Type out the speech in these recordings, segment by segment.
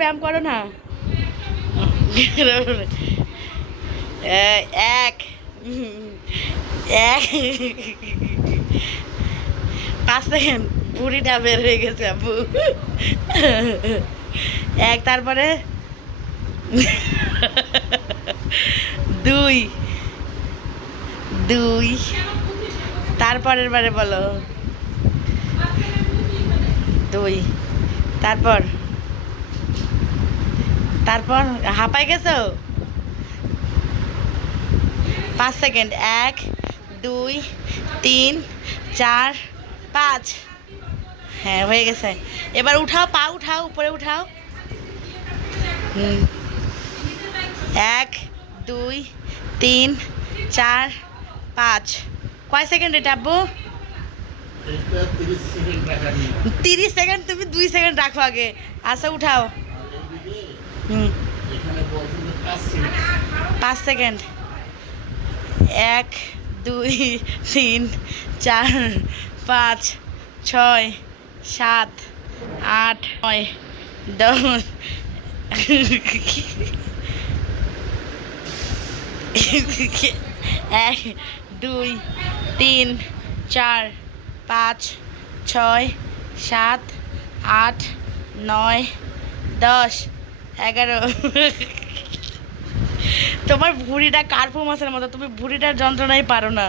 ব্যায়াম করো না। এক এক 5 সেকেন্ড বুড়িটা বের হয়ে গেছে আপু। এক, তারপরে 2 2, তারপরের বারে বলো 2, তারপর তারপর হাঁপাই গেছো। 5 সেকেন্ড 1 2 3 4 5। হ্যাঁ হয়ে গেছে। এবার উঠাও, পা উঠাও, উপরে উঠাও। 1 2 3 4 5। কয় সেকেন্ড এটা আব্বু? 30 সেকেন্ড। তুমি 2 সেকেন্ড রাখো আগে। আচ্ছা উঠাও। 5 সেকেন্ড 1 2 3 4 5 6 7 8 9 10। 1 2 3 4 5 6 7 8 9 10 11। তোমার ভুঁড়িটা কার্পু মাছের মতো, তুমি ভুঁড়িটার যন্ত্রণাই পারো না।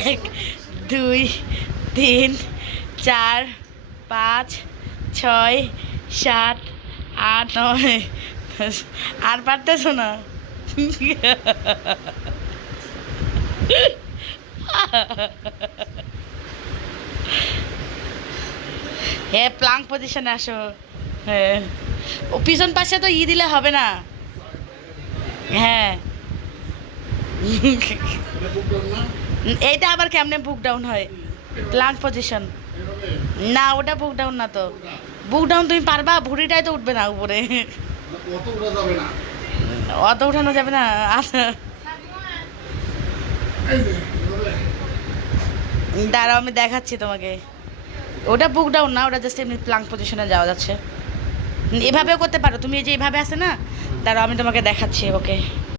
1 2 3 4 5 6 7 8 9 10। আর পারতেছো না। হ্যাঁ প্লাঙ্ক পজিশনে আসো। হ্যাঁ ও পিছন পাশে তো দিলে হবে না। হ্যাঁ এইটা আবার কেমনে বুক ডাউন হয়? প্লাঙ্ক পজিশন না, ওটা বুক ডাউন না তো। বুক ডাউন তুমি পারবা? ভুঁড়িটাই তো উঠবে না উপরে। অত উঠানো যাবে না। আচ্ছা দাঁড়াও আমি দেখাচ্ছি তোমাকে। ওটা বুক ডাউন না, ওটা জাস্ট এমনি প্লাঙ্ক পজিশনে যাওয়া যাচ্ছে। এভাবেও করতে পারো তুমি, এই যে এভাবে আছে না। দাঁড়াও আমি তোমাকে দেখাচ্ছি। ওকে